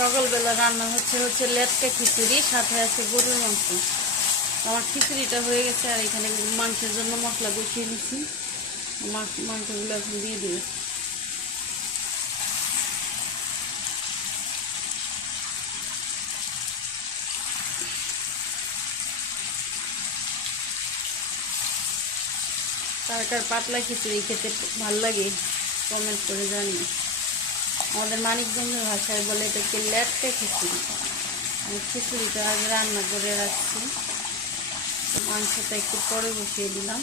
সকালবেলা রান্না হচ্ছে লেটকা খিচুড়ি, সাথে আছে গরুর মাংস। আমার খিচুড়িটা হয়ে গেছে, আর এখানে মাংসের জন্য মশলা বসিয়ে নিচ্ছি। মাংসগুলো এখন দিয়ে দিবে। কার কার পাতলা খিচুড়ি খেতে ভাল লাগে কমেন্ট করে জানিয়ে। আমাদের মানিকগঞ্জের ভাষায় বলে এটাকে লেটকা খিচুড়ি। আমি খিচুড়িটা আগে রান্না করে রাখছি, মাংসটা একটু পরে বসিয়ে দিলাম।